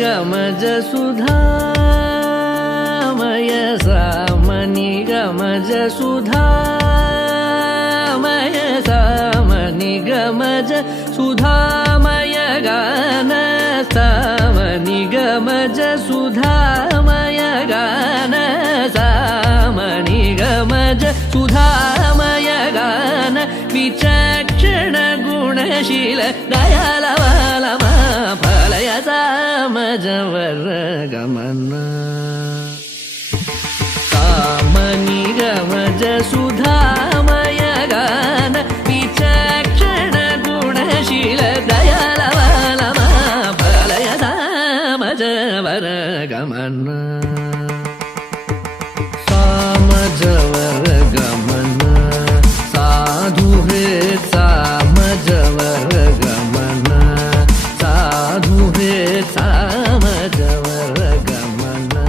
गमज सुधामय सामनि गमज सुधामय सामनि गमज सुधामय गान सामनि गमज सुधामय गान सामनि गमज सुधामय गान विचक्षण गुणशील दयालवालमा फलय सामजवर गमन सामनि गमज सुधामय गान विचक्षण गुणशील दयालवालमा फलय सामजवर गमन सामजवर गमन साधु हृत् सामजवर गमन साधु हृत् सामजवर गमन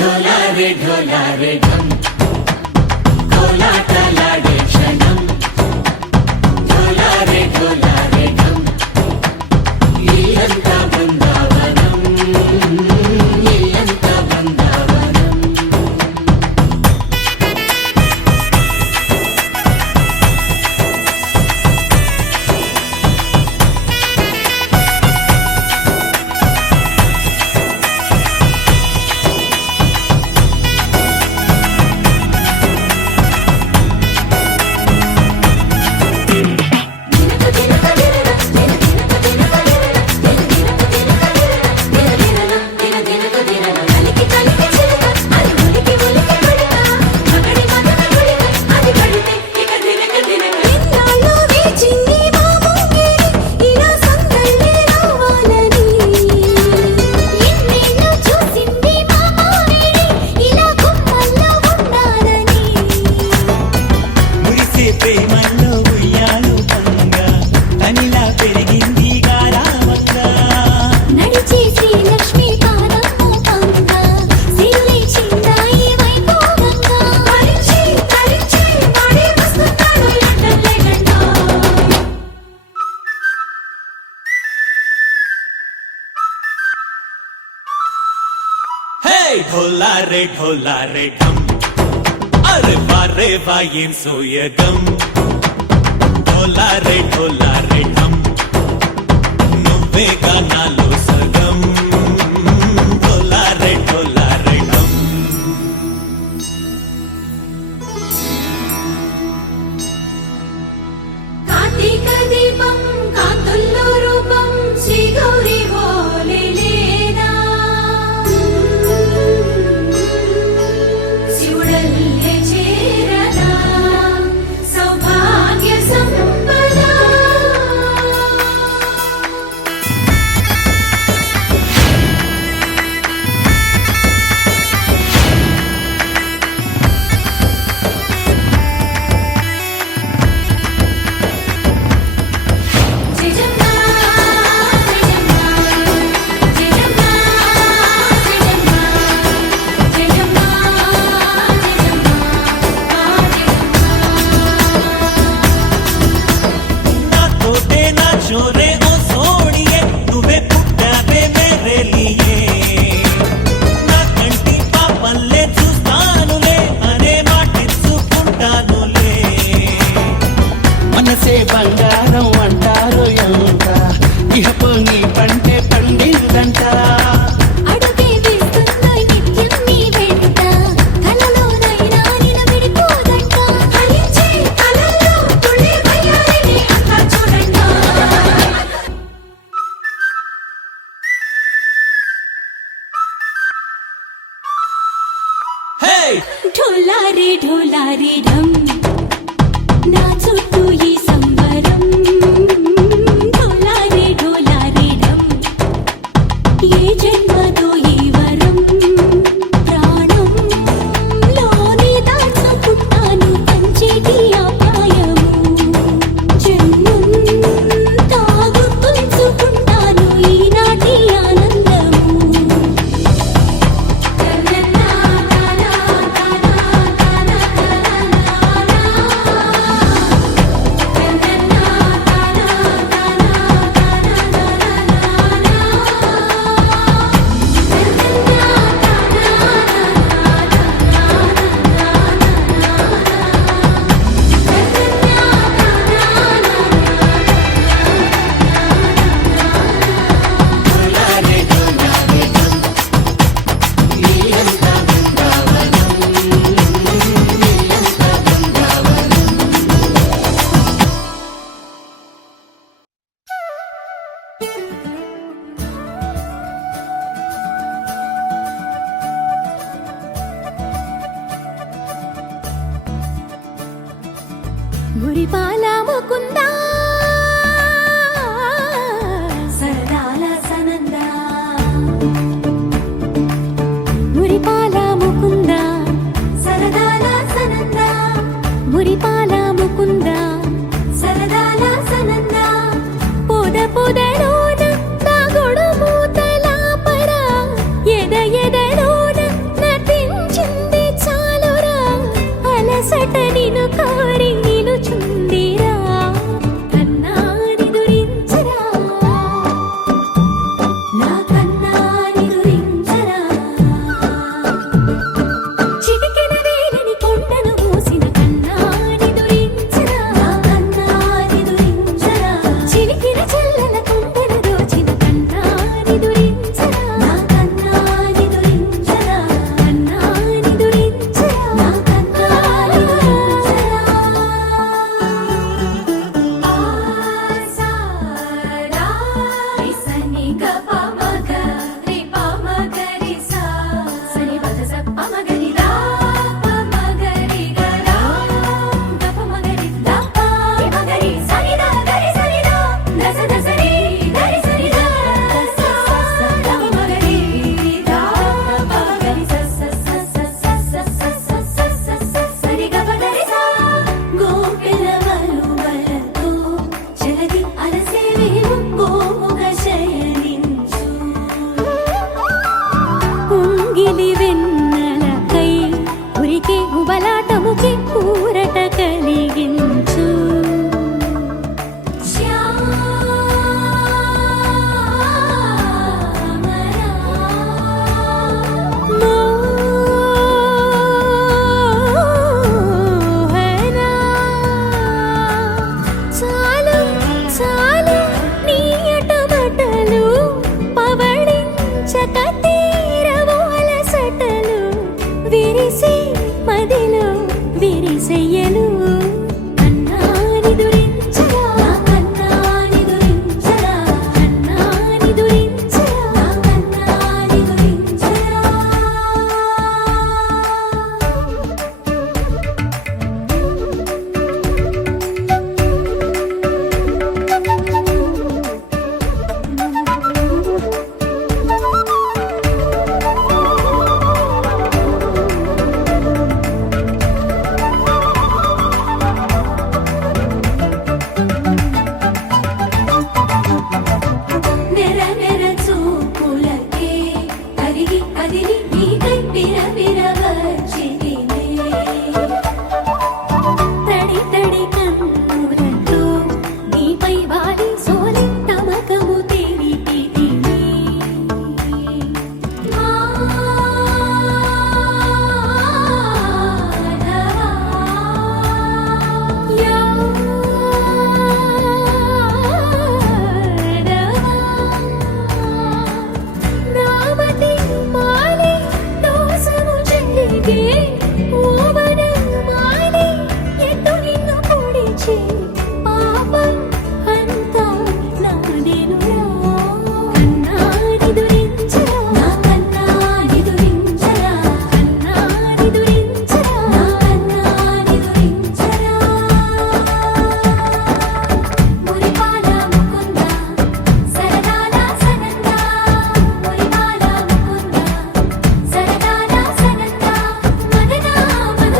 ढोला रे ढम कोलाटलाडे क्षणम ढोला रे ढम इल्लंता बृंदावनम इल्लंता बृंदावनम ढोला रे ढम अरे वाह यें सोयगम ढोला रे ढम నువ్వేగా నాలో సగం ढोला रे ढम కార్తీక దీపం కాంతుల్లో రూపం శ్రీ గౌరీ ఓలేనా శివుడల్లే చేరదా సౌభాగ్య సంపద బంగారం అంటారు ఎంత ఇహపు నీ పంటే పండిందంట అడుగే వేస్తున్నా నిత్యం నీ వెంట కలలోనైనా నిలబడిపోదంట ఫలించే కలల్లో తుళ్ళే వయ్యారిని అంతా చూడండి ढोला रे ढम నా చుట్టూ ఈ సంబరం ढोला रे ढम ఏ జన్మతో ఈ వరం ప్రాణం లోని దాచుకుంటాను పంచేటి అపాయము జన్మం తాగుతుంచుకుంటాను ఈనాటి ఆనందము మురిపాల ముకుందా సరదాల సనందా మురిపాల ముకుందా సరదాల సనందా మురిపాల ముకుందా సరదాల సనందా పొద పొదలోన నా గొడుము తలాపరా ఎద ఎదలోన నటి విరిసే మదిలో విరిసెయ్యలు కన్నాని దురించరా కన్నాని దురించరా కన్నాని దురించరా కన్నాని దురించరా నెర నెర చూపులకే కరిగి కదిలి నీకై విర వచ్చితినే తడి తడి కన్నులతో నీపై వాలి సోలి తమకము తెలిపితినే నామతి మాలి దోసము చెల్లిగే ఓవన మాలి ఎత్తు నిన్ను పొడిచే పాపం అంతా నాదేనురా కన్నాని దురించరా నా కన్నాని దురించరా కన్నాని దురించరా నా కన్నాని దురించరా మురిపాల ముకుంద సరదాల సనంద మురిపాల ముకుంద సరదాల సనంద మదన మదన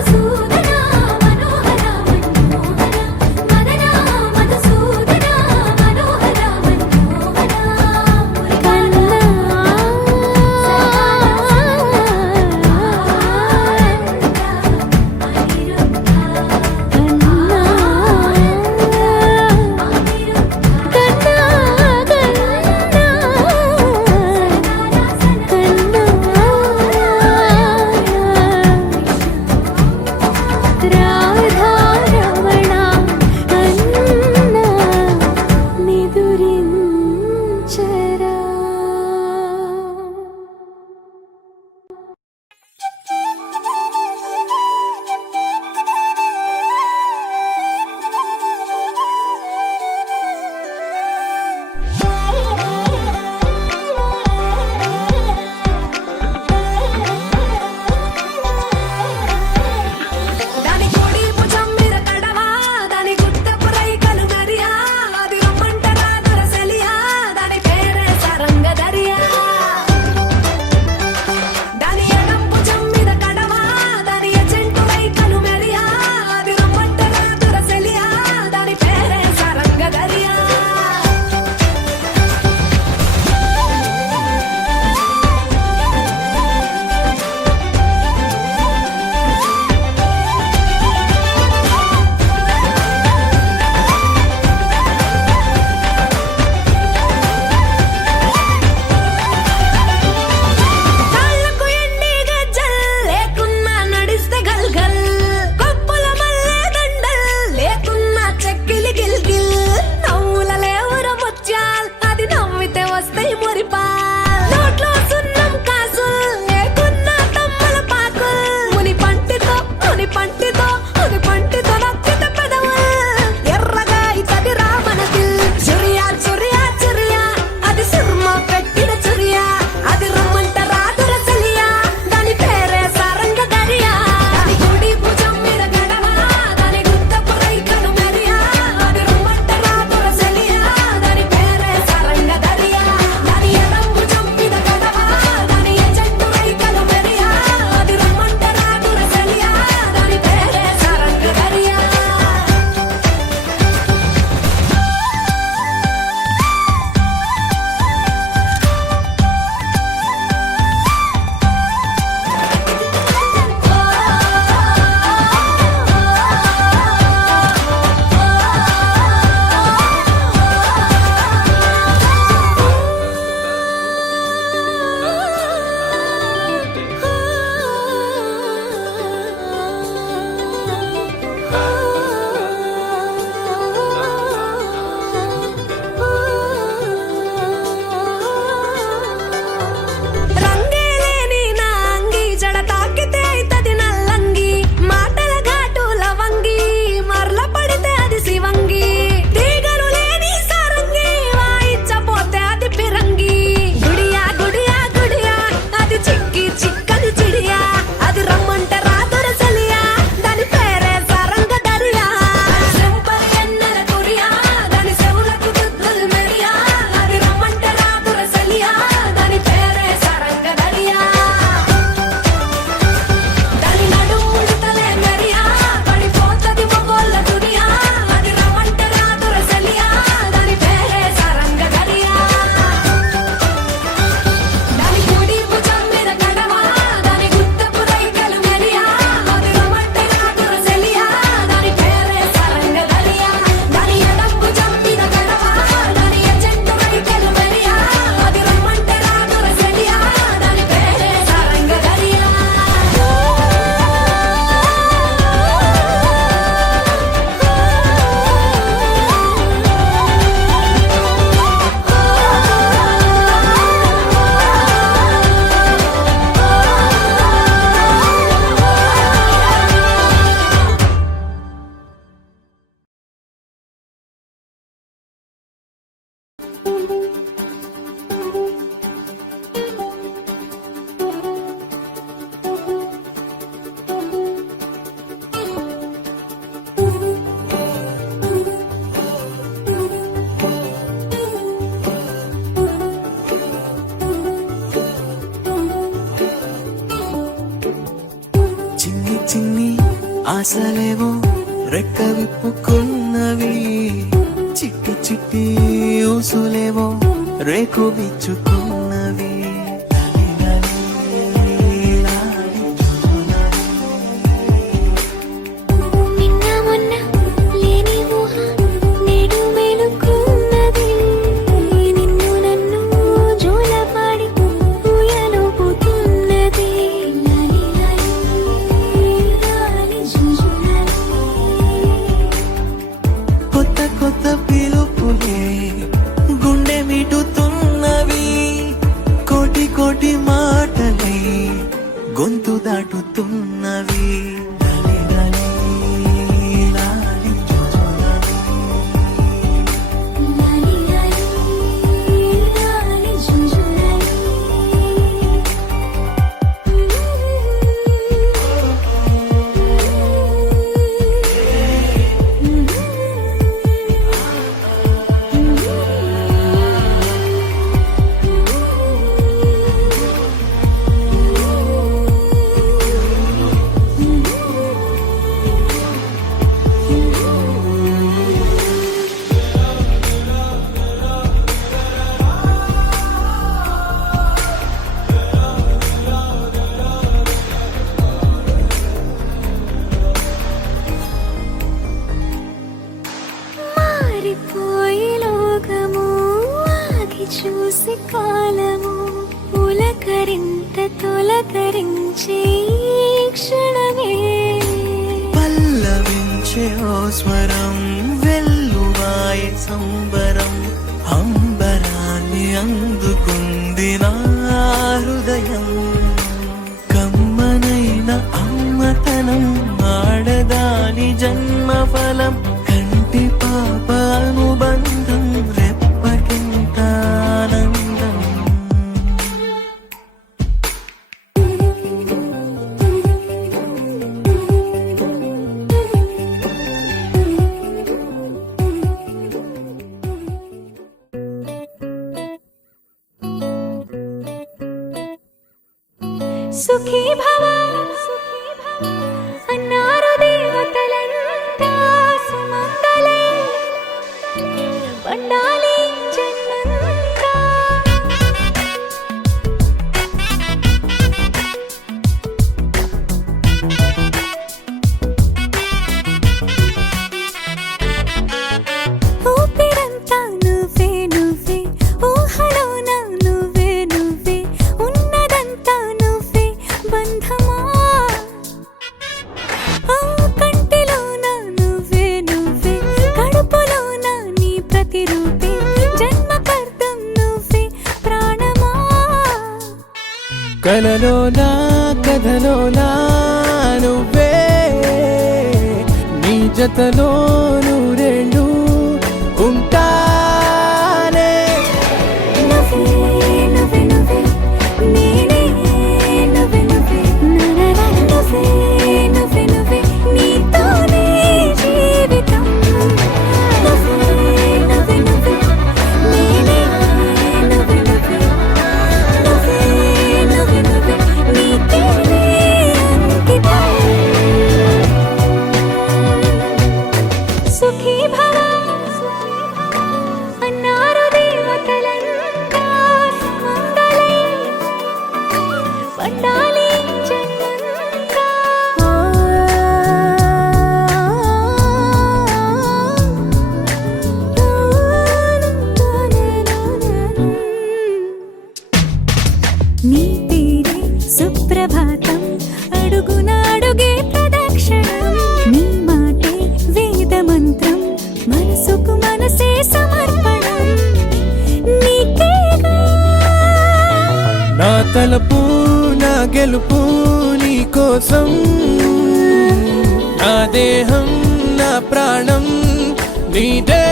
ఆశలేవో రెక్క విప్పుకున్నవి, చిట్టి చిట్టి ఊసులేవో రేకు విచ్చుకున్నవి. నిన్న మొన్న లేని ఊహ నేడు మేలుకున్నది, నిన్ను నన్ను జోలపాడి ఊయలుపుతున్నది. లాలి లాలి లాలి జుజులాలి. కొత్త కొత్త పిలుపులే గుండె మిటుతున్నవి, కోటి కోటి మాటలై గొంతు దాటుతున్నవి. లాలి లాలి లాలి జుజులాలి. లాలి లాలి లాలి జుజులాలి. మారిపోయి లోకము ఆగి చూసి కాలము, పులకరింత తొలకరించే ఈ క్షణమే. పల్లవించే ఓ స్వరం వెల్లువాయ సంబరం, అంబరాన్ని అందుకుంది నా హృదయం. కమ్మనైన అమ్మతనం ఆడదాని జన్మఫలం, కంటి పాప అనుబంధం రెప్పకింత ఆనందం. సుఖీ భవ అన్నారు దేవతలంతా, సుమంగళే పండాలి జన్మంతా. ఊపిరంతా నువ్వే నువ్వే, ఊహలోన నువ్వే నువ్వే, ఉన్నదంతా నువ్వే బంధమా. ఆ కంటిలోన నువ్వే నువ్వే, కడుపులోన నీ ప్రతిరూపే, జన్మకర్తం నువ్వే ప్రాణమా. కలలోనా కథలోనా నువ్వే, నీ జతలో నూరేళ్ళు ఉంటానే. నువ్వే నువ్వే నువ్వే, నేనే నువ్వే నువ్వే, నరర నువ్వే నువ్వే నువ్వే, నీతోనే జీవితం. నువ్వే నువ్వే నువ్వే, నేనే నువ్వే నువ్వే, నువ్వే నువ్వే నువ్వే, నీకేనే అంకితం. సుఖీ భవ అన్నారు దేవతలంతా, సుమంగళే పండాలి జన్మంతా. నీ పేరే సుప్రభాతం, అడుగున అడుగే ప్రదక్షిణం, నీ మాటే వేదమంత్రం, మనసుకు మనసే సమర్పణం. నీకేగా నా తలపు నా గెలుపు నీ కోసం, నా దేహం నా ప్రాణం నీదే.